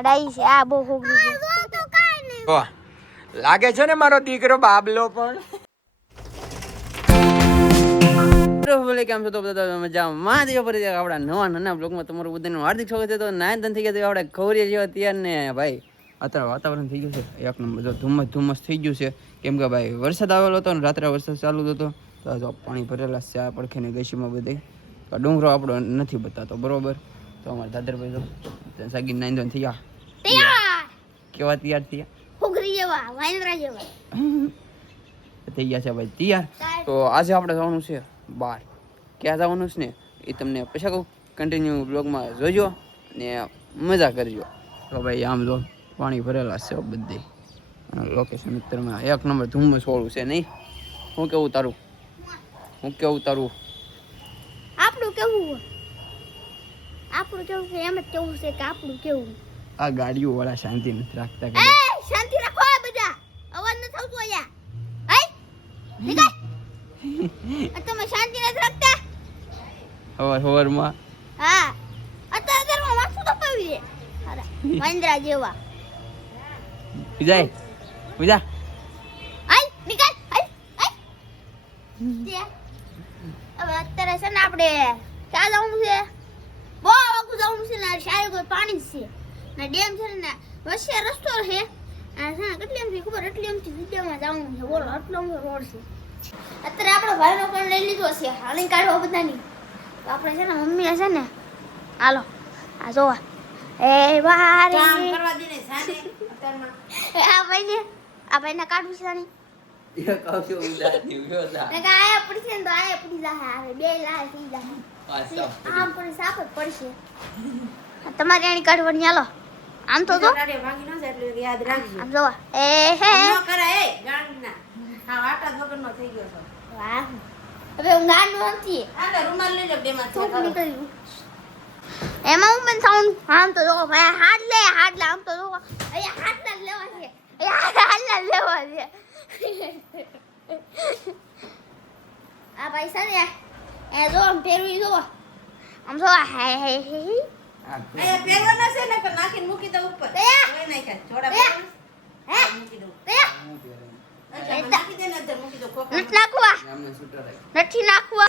અડાઈ છે આ બહુ હોગરી છે તો કાઈ નહીં વાહ લાગે છે ને મારો દીકરો બાબલો પણ બોલે કેમ છો તો બધા મજામાં દેજો ફરી આપણા નવા નાના બ્લોગમાં તમારું બધાનું હાર્દિક સ્વાગત છે. તો 9 થઈ ગયા આપણે ખવરીએ જેવા તૈયાર ને ભાઈ અત્યારે વાતાવરણ થઈ ગયું છે એક નંબર ધુમ્મસ થઈ ગયું છે કેમ કે ભાઈ વરસાદ આવેલો હતો ને રાત્રે વરસાદ ચાલુ હતો તો પાણી ભરેલા છે આ પડખે ને ગેસીમાં બધે ડુંગરો આપણો નથી બતાતો બરોબર. તો અમારા દાદરભાઈ તો સાગી 9 થયા તૈયાર કેવા તૈયાર થયા હોગરી જેવા વાંદરા જેવા થઈ ગયા છે ભાઈ તૈયાર. તો આજે આપણે જવાનું છે બહાર. ક્યાં જવાનું છે ને એ તમને પછી કહું. કન્ટિન્યુ બ્લોગમાં જોજો ને મજા કરજો. તો ભાઈ આમ જો પાણી ભરેલા છે બધે લોકેશન ઉત્તરમાં એક નંબર ધુમ્મસ વાળું છે નહીં. હું કેવું તારું આપણું કેવું છે એમ જ કેવું છે કે આપણું કેવું આ ગાડીઓ વાળા શાંતિ નથી રાખતા એ શાંતિ રાખો આ બધા અવાજ ન થતો અહીંયા હે નીકળ તમે શાંતિ નથી રાખતા હવારમાં હા અત્યારે માથું તો પાવી દે અરે વાંદરા જેવા વિજય હાલ નીકળ હાલ હવે અત્યારે છે ને આપણે ક્યાં જવાનું છે બહુ આગળ જવાનું છે ને શાયદ કોઈ પાણી છે ને ડેમ છે ને વચ્ચે રસ્તો છે અને છે ને કેટલી એમથી ખબર એટલી એમથી વિદ્યામાં જવાનું છે બોલો આટલો રોડ છે. અત્યારે આપણો ભાઈનો પણ લઈ લીધો છે હાલી કાઢવા બધાની. તો આપણે છે ને મમ્મી છે ને હાલો આ જોવા એ બારે કામ કરવા દે ને સાને અત્યારમાં આ ભાઈને કાઢવું છે નહીં એ કાવજો ઉડાતી વ્યોદા ને કાયા પડી છે ને તો આયા પડી જાહે આવે બે લાલ થઈ જાહે આમ પણ સાફ જ પડશે તમારે એની કાઢવાની હાલો આમ તો ભાગી ન જાય એટલે યાદ રાખજો આમ જોવા એ હે ન કરે એ ગાંડના હા વાટા વગરનો થઈ ગયો છો વાહ હવે હું ગાંડનો નથી આ રૂમાલ લઈ લે બેમાં નીકળ્યું એમાં હું પણ સાઉન્ડ આમ તો જો ભાઈ હાથ લે આમ તો જો અહીંયા હાથ લેવા છે હાથ લેવા છે આ પૈસા ને એ જો આમ ફેરવી જો આમ જો હે એ ફેરવાના છે ને કે નાખીને મૂકી દે ઉપર કોઈ નાખ્યા જોડા હે મૂકી દઉં અચ્છા નાખી દે ને અંદર મૂકી દો નથી નાખવા નથી નાખવા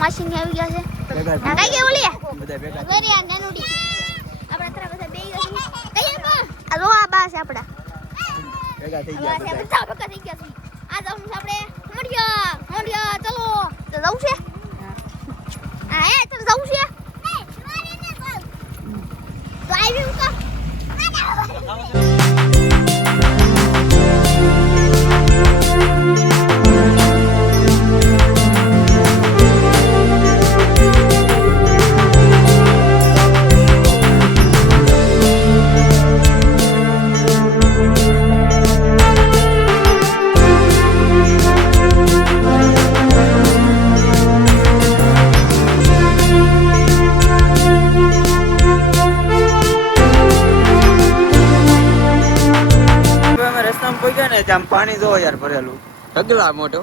માસીન આવી ગયા છે આ કઈ કે ઓલી બધા ભેગા વેરી આ નાનુડી આપણે તરા બધા બેઈ ગયા છે કઈ પણ આ લો આ બા છે આપડા ભેગા થઈ ગયા બધા ભેગા થઈ ગયા છે આ જાઉં છે આપણે મોડિયા ચલો તો જાઉં છે હા એ તો જાઉં છે તો આવી હું કા આમ પાણી જો યાર ભરેલું ઢગલા મોટો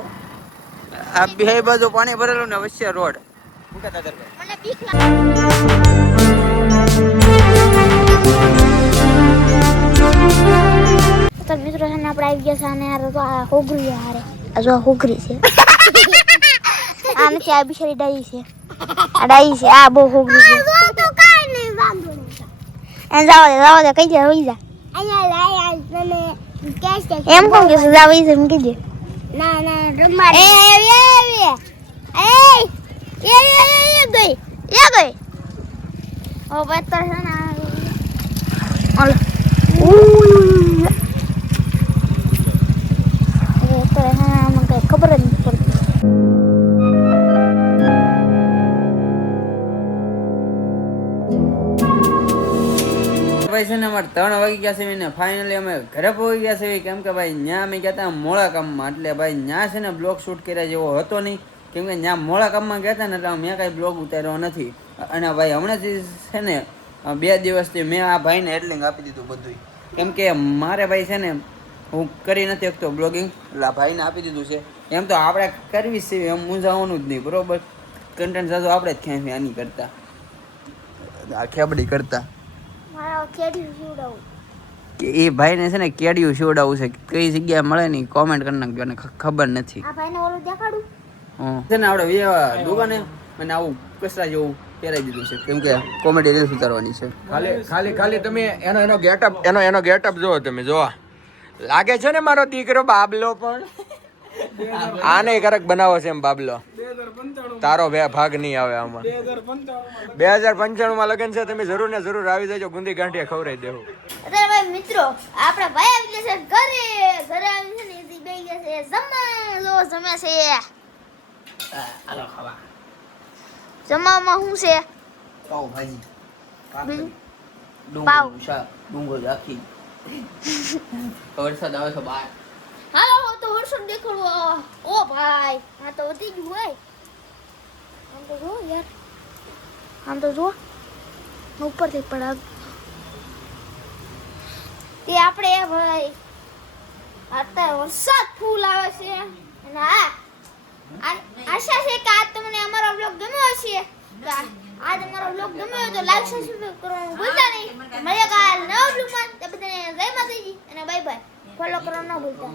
આ બે બાજુ પાણી ભરેલું ને વચ્ચે રોડ મને બીક લાગે તો મિત્રો છે ને આપણે આવી ગયા છે અને યાર તો આ હોગરી હારે આ જો હોગરી છે આ નથી આ બિચારી ડાઈ છે આ બહુ હોગરી છે તો કાઈ નહીં વાંધો નહીં એ જાવ દે કઈ જા હોઈ જા અહીંયા લાય તમે એમ કોણ કે સજા વઈ છે મૂકી દે ના રૂમાલ એ ગઈ ઓ બેતર છે ના ઓલ તો હા મને કઈ ખબર જ નથી પડતી. ભાઈ છે ને અમારે 3 વાગી ગયા છે ને ફાઇનલી અમે ઘરે પહોંચી ગયા છે કેમ કે ભાઈ ન્યા અમે ગયા હતા મોડા કામમાં એટલે ભાઈ ન્યા છે ને બ્લોગ શૂટ કર્યા જેવો હતો નહીં કેમ કે ત્યાં મોડા કામમાં ગયા હતા ને એટલે મેં કાંઈ બ્લોગ ઉતાર્યો નથી. અને ભાઈ હમણાંથી છે ને 2 દિવસથી મેં આ ભાઈને હેડલિંગ આપી દીધું બધું. કેમ કે મારે ભાઈ છે ને હું કરી નથી શકતો બ્લોગિંગ, એટલે આ ભાઈને આપી દીધું છે. એમ તો આપણે કરવી છે, એમ મૂંઝાવાનું જ નહીં, બરોબર. કન્ટેન્ટ સાથે આપણે જ ખેંચી આની કરતા, આ ખેબડી કરતા. કે એ ભાઈને છે ને કેડિયું શોડાવું છે, કઈ જગ્યાએ મળે નહીં કોમેન્ટ કરી નાખજો, અને ખબર નથી. છે ને આપણે દુકાને અને આવું કચરા જેવું પહેરાઈ દીધું છે, કેમ કે કોમેડી રીલ્સ ઉતારવાની છે. ખાલી તમે એનો ગેટઅપ જોવો, તમે જોવા લાગે છે ને મારો દીકરો બાબલો, પણ આને કરક બનાવો છે એમ બાબલો. તારો ભાગ નહીં આવે આમાં. 2095 માં લગન છે, તમે જરૂર ને જરૂર આવી જજો, ગુંદી ગાંઠિયા ખવડાવી દેવું. અત્યારે ભાઈ મિત્રો આપણા ભાઈ આવી ગયા છે ઘરે આવી છે ને ઈ બે ગયા છે જમવા છે. હાલો ખાવા. જમવામાં શું છે? પાવ ભાજી, બીજું? ડુંગળીનું શાક, ડુંગળી આખી. વરસાદ આવે છે બહાર. હાલો તો વરસાદ દેખાડવો. ઓ ભાઈ આ તો વધી ગયું હોય. આમ તો જો યાર, આમ તો જો ઉપરથી પડાવ તે આપણે ભાઈ અત્યારે વરસાદ ફૂલ આવે છે. અને આશા છે કે આજ તમને અમારો બ્લોગ ગમ્યો હશે. આજ અમારો બ્લોગ ગમ્યો હોય તો લાઈક સબસ્ક્રાઇબ કરવાનું ભૂલતા નહીં. મળીએ કાલ નવા બ્લોગમાં. તે બધાને જય માતાજી અને બાય બાય. ફોલો કરવાનું ન ભૂલતા.